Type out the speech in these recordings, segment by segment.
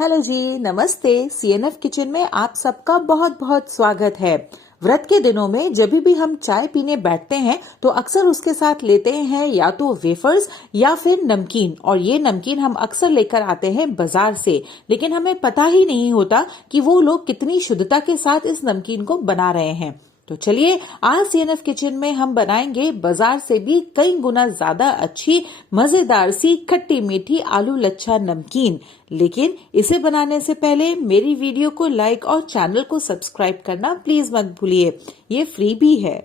Hello जी, नमस्ते। CNF kitchen में आप सबका बहुत बहुत स्वागत है। व्रत के दिनों में जब भी हम चाय पीने बैठते हैं तो अक्सर उसके साथ लेते हैं या तो वेफर्स या फिर नमकीन, और ये नमकीन हम अक्सर लेकर आते हैं बाजार से, लेकिन हमें पता ही नहीं होता कि वो लोग कितनी शुद्धता के साथ इस नमकीन को बना रहे हैं। तो चलिए आज सीएनएफ किचन में हम बनाएंगे बाजार से भी कई गुना ज्यादा अच्छी मजेदार सी खट्टी मीठी आलू लच्छा नमकीन। लेकिन इसे बनाने से पहले मेरी वीडियो को लाइक और चैनल को सब्सक्राइब करना प्लीज मत भूलिए, ये फ्री भी है।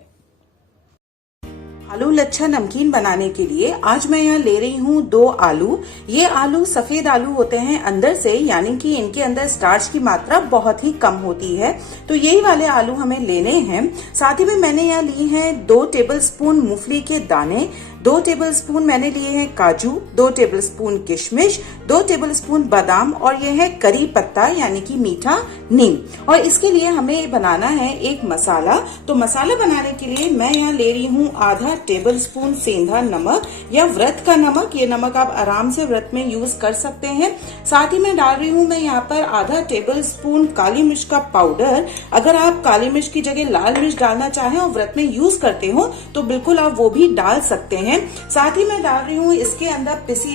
आलू लच्छा नमकीन बनाने के लिए आज मैं यहाँ ले रही हूँ 2 आलू। ये आलू सफेद आलू होते हैं अंदर से, यानी कि इनके अंदर स्टार्च की मात्रा बहुत ही कम होती है, तो यही वाले आलू हमें लेने हैं। साथ ही में मैंने यहाँ ली हैं 2 टेबलस्पून मूंगफली के दाने, 2 टेबलस्पून मैंने लिए हैं काजू, 2 टेबलस्पून किशमिश, 2 टेबलस्पून बादाम, और ये है करी पत्ता यानी कि मीठा नीम। और इसके लिए हमें बनाना है एक मसाला। तो मसाला बनाने के लिए मैं यहाँ ले रही हूँ आधा टेबलस्पून सेंधा नमक या व्रत का नमक। ये नमक आप आराम से व्रत में यूज कर सकते हैं। साथ ही मैं डाल रही हूँ मैं यहाँ पर आधा टेबलस्पून काली मिर्च का पाउडर। अगर आप काली मिर्च की जगह लाल मिर्च डालना चाहें और व्रत में यूज करते हो तो बिल्कुल आप वो भी डाल सकते हैं। साथ ही मैं डाल रही हूँ इसके अंदर पिसी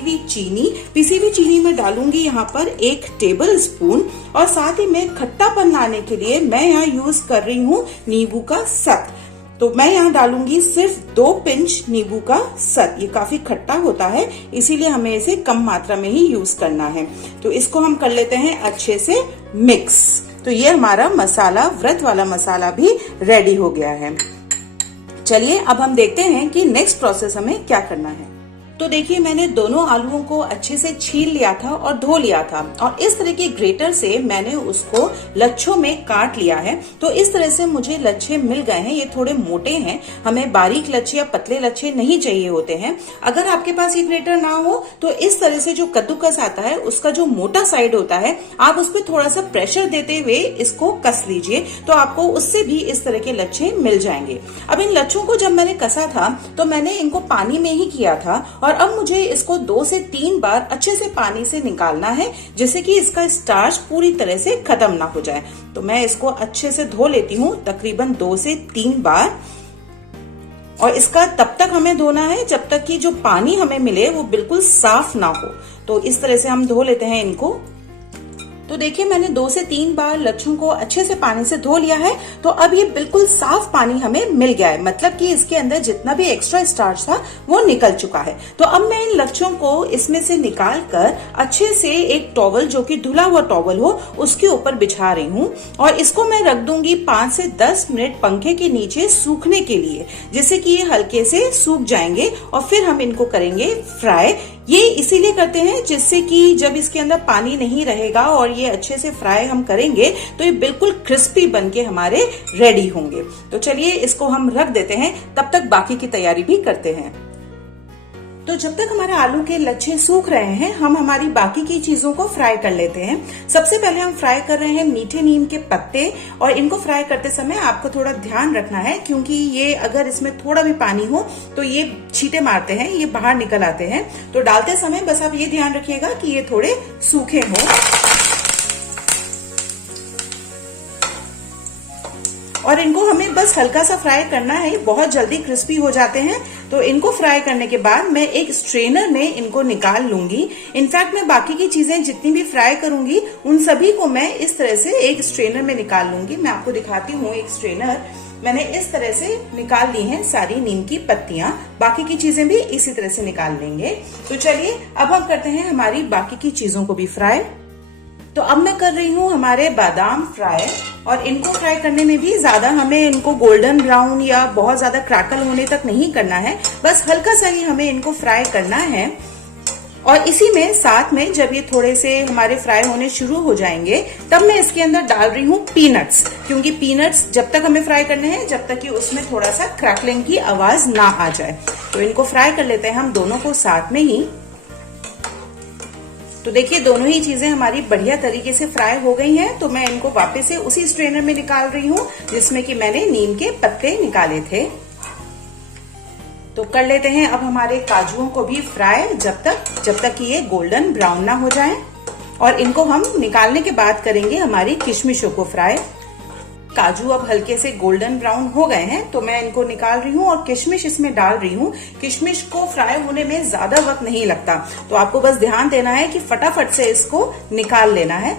हुई चीनी मैं डालूंगी यहाँ पर 1 टेबल स्पून। और साथ ही में खट्टापन लाने के लिए मैं यहाँ यूज कर रही हूँ नींबू का सत। तो मैं यहाँ डालूंगी सिर्फ 2 पिंच नींबू का सत। ये काफी खट्टा होता है, इसीलिए हमें इसे कम मात्रा में ही यूज करना है। तो इसको हम कर लेते हैं अच्छे से मिक्स। तो ये हमारा मसाला, व्रत वाला मसाला भी रेडी हो गया है। चलिए अब हम देखते हैं कि नेक्स्ट प्रोसेस हमें क्या करना है। तो देखिए मैंने दोनों आलूओं को अच्छे से छील लिया था और धो लिया था, और इस तरह के ग्रेटर से मैंने उसको लच्छों में काट लिया है। तो इस तरह से मुझे लच्छे मिल गए हैं। ये थोड़े मोटे हैं, हमें बारीक लच्छे या पतले लच्छे नहीं चाहिए होते हैं। अगर आपके पास ये ग्रेटर ना हो तो इस तरह से जो कद्दूकस आता है उसका जो मोटा साइड होता है, आप उस पर थोड़ा सा प्रेशर देते हुए इसको कस लीजिए, तो आपको उससे भी इस तरह के लच्छे मिल जाएंगे। अब इन लच्छों को जब मैंने कसा था तो मैंने इनको पानी में ही किया था, और अब मुझे इसको 2 से 3 बार अच्छे से पानी से निकालना है, जिससे कि इसका स्टार्च पूरी तरह से खत्म ना हो जाए। तो मैं इसको अच्छे से धो लेती हूँ तकरीबन 2 से 3 बार। और इसका तब तक हमें धोना है जब तक कि जो पानी हमें मिले वो बिल्कुल साफ ना हो। तो इस तरह से हम धो लेते हैं इनको। तो देखिए मैंने 2 से 3 बार लच्छों को अच्छे से पानी से धो लिया है। तो अब ये बिल्कुल साफ पानी हमें मिल गया है, मतलब कि इसके अंदर जितना भी एक्स्ट्रा स्टार्च था वो निकल चुका है। तो अब मैं इन लच्छों को इसमें से निकाल कर अच्छे से एक टॉवल, जो कि धुला हुआ टॉवल हो, उसके ऊपर बिछा रही हूँ, और इसको मैं रख दूंगी 5 से 10 मिनट पंखे के नीचे सूखने के लिए, जिससे कि ये हल्के से सूख जाएंगे। और फिर हम इनको करेंगे फ्राई। ये इसीलिए करते हैं जिससे कि जब इसके अंदर पानी नहीं रहेगा और ये अच्छे से फ्राई हम करेंगे तो ये बिल्कुल क्रिस्पी बनके हमारे रेडी होंगे। तो चलिए इसको हम रख देते हैं, तब तक बाकी की तैयारी भी करते हैं। तो जब तक हमारे आलू के लच्छे सूख रहे हैं, हम हमारी बाकी की चीजों को फ्राई कर लेते हैं। सबसे पहले हम फ्राई कर रहे हैं मीठे नीम के पत्ते, और इनको फ्राई करते समय आपको थोड़ा ध्यान रखना है, क्योंकि ये अगर इसमें थोड़ा भी पानी हो तो ये छींटे मारते हैं, ये बाहर निकल आते हैं। तो डालते समय बस आप ये ध्यान रखिएगा कि ये थोड़े सूखे हों। और इनको हमें बस हल्का सा फ्राई करना है, बहुत जल्दी क्रिस्पी हो जाते हैं। तो इनको फ्राई करने के बाद मैं एक स्ट्रेनर में इनको निकाल लूंगी। इनफैक्ट मैं बाकी की चीजें जितनी भी फ्राई करूंगी उन सभी को मैं इस तरह से एक स्ट्रेनर में निकाल लूंगी। मैं आपको दिखाती हूँ एक स्ट्रेनर। मैंने इस तरह से निकाल ली हैं सारी नीम की पत्तियां, बाकी की चीजें भी इसी तरह से निकाल लेंगे। तो चलिए अब हम करते हैं हमारी बाकी की चीजों को भी फ्राई। तो अब मैं कर रही हूँ हमारे बादाम फ्राई, और इनको फ्राई करने में भी ज्यादा हमें इनको गोल्डन ब्राउन या बहुत ज्यादा क्रैकल होने तक नहीं करना है, बस हल्का सा ही हमें इनको फ्राई करना है। और इसी में साथ में जब ये थोड़े से हमारे फ्राई होने शुरू हो जाएंगे तब मैं इसके अंदर डाल रही हूँ पीनट्स, क्योंकि पीनट्स जब तक हमें फ्राई करने हैं जब तक कि उसमें थोड़ा सा क्रैकलिंग की आवाज ना आ जाए। तो इनको फ्राई कर लेते हैं हम दोनों को साथ में ही। तो देखिए दोनों ही चीजें हमारी बढ़िया तरीके से फ्राई हो गई हैं। तो मैं इनको वापस से उसी स्ट्रेनर में निकाल रही हूँ जिसमें कि मैंने नीम के पत्ते निकाले थे। तो कर लेते हैं अब हमारे काजुओं को भी फ्राई, जब तक कि ये गोल्डन ब्राउन ना हो जाए। और इनको हम निकालने के बाद करेंगे हमारी किशमिशों को फ्राई। काजू अब हल्के से गोल्डन ब्राउन हो गए हैं तो मैं इनको निकाल रही हूँ और किशमिश इसमें डाल रही हूँ। किशमिश को फ्राई होने में ज्यादा वक्त नहीं लगता, तो आपको बस ध्यान देना है कि फटाफट से इसको निकाल लेना है।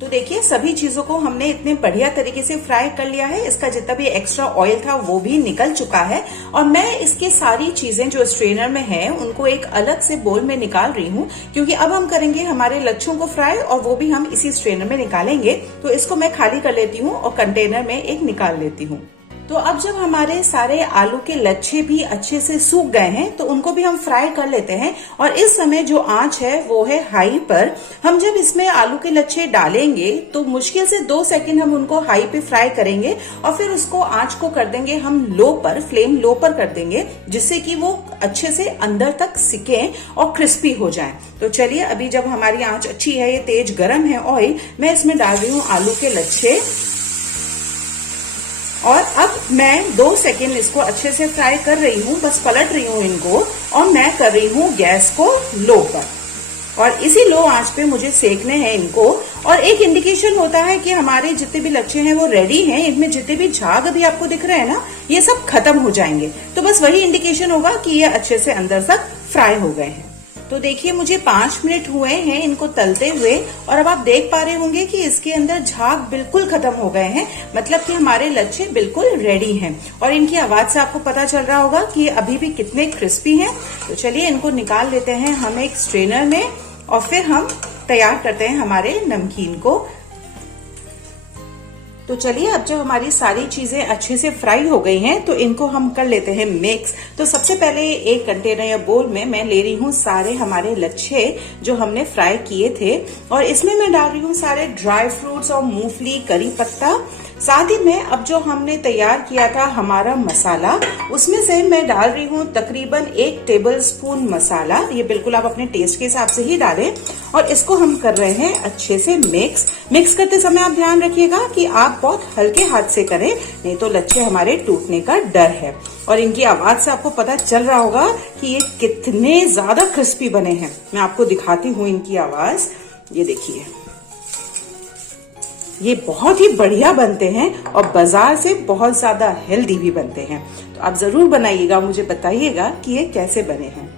तो देखिए सभी चीजों को हमने इतने बढ़िया तरीके से फ्राई कर लिया है, इसका जितना भी एक्स्ट्रा ऑयल था वो भी निकल चुका है। और मैं इसकी सारी चीजें जो स्ट्रेनर में है उनको एक अलग से बोल में निकाल रही हूँ, क्योंकि अब हम करेंगे हमारे लच्छों को फ्राई और वो भी हम इसी स्ट्रेनर में निकालेंगे। तो इसको मैं खाली कर लेती हूँ और कंटेनर में एक निकाल लेती हूँ। तो अब जब हमारे सारे आलू के लच्छे भी अच्छे से सूख गए हैं तो उनको भी हम फ्राई कर लेते हैं। और इस समय जो आंच है वो है हाई पर। हम जब इसमें आलू के लच्छे डालेंगे तो मुश्किल से 2 सेकंड हम उनको हाई पे फ्राई करेंगे और फिर उसको आंच को कर देंगे हम लो पर, फ्लेम लो पर कर देंगे, जिससे कि वो अच्छे से अंदर तक सिके और क्रिस्पी हो जाए। तो चलिए अभी जब हमारी आंच अच्छी है, ये तेज गर्म है ऑयल, मैं इसमें डाल रही हूँ आलू के लच्छे और अब मैं 2 सेकेंड इसको अच्छे से फ्राई कर रही हूँ, बस पलट रही हूँ इनको और मैं कर रही हूँ गैस को लो पर। और इसी लो आंच पे मुझे सेकने हैं इनको। और एक इंडिकेशन होता है कि हमारे जितने भी लच्छे हैं वो रेडी हैं, इनमें जितने भी झाग अभी आपको दिख रहे हैं ना, ये सब खत्म हो जाएंगे। तो बस वही इंडिकेशन होगा कि ये अच्छे से अंदर तक फ्राई हो गए हैं। तो देखिए मुझे 5 मिनट हुए हैं इनको तलते हुए और अब आप देख पा रहे होंगे कि इसके अंदर झाग बिल्कुल खत्म हो गए हैं, मतलब कि हमारे लच्छे बिल्कुल रेडी हैं। और इनकी आवाज से आपको पता चल रहा होगा कि ये अभी भी कितने क्रिस्पी हैं। तो चलिए इनको निकाल लेते हैं हम एक स्ट्रेनर में और फिर हम तैयार करते हैं हमारे नमकीन को। तो चलिए अब जब हमारी सारी चीजें अच्छे से फ्राई हो गई हैं तो इनको हम कर लेते हैं मिक्स। तो सबसे पहले एक कंटेनर या बोल में मैं ले रही हूँ सारे हमारे लच्छे जो हमने फ्राई किए थे और इसमें मैं डाल रही हूँ सारे ड्राई फ्रूट्स और मूंगफली, करी पत्ता। साथ ही में अब जो हमने तैयार किया था हमारा मसाला, उसमें से मैं डाल रही हूँ तकरीबन 1 टेबलस्पून मसाला। ये बिल्कुल आप अपने टेस्ट के हिसाब से ही डालें और इसको हम कर रहे हैं अच्छे से मिक्स करते समय आप ध्यान रखिएगा कि आप बहुत हल्के हाथ से करें, नहीं तो लच्छे हमारे टूटने का डर है। और इनकी आवाज से आपको पता चल रहा होगा कि ये कितने ज्यादा क्रिस्पी बने हैं। मैं आपको दिखाती हूँ इनकी आवाज, ये देखिए, ये बहुत ही बढ़िया बनते हैं और बाजार से बहुत ज्यादा हेल्दी भी बनते हैं। तो आप जरूर बनाइएगा, मुझे बताइएगा कि ये कैसे बने हैं।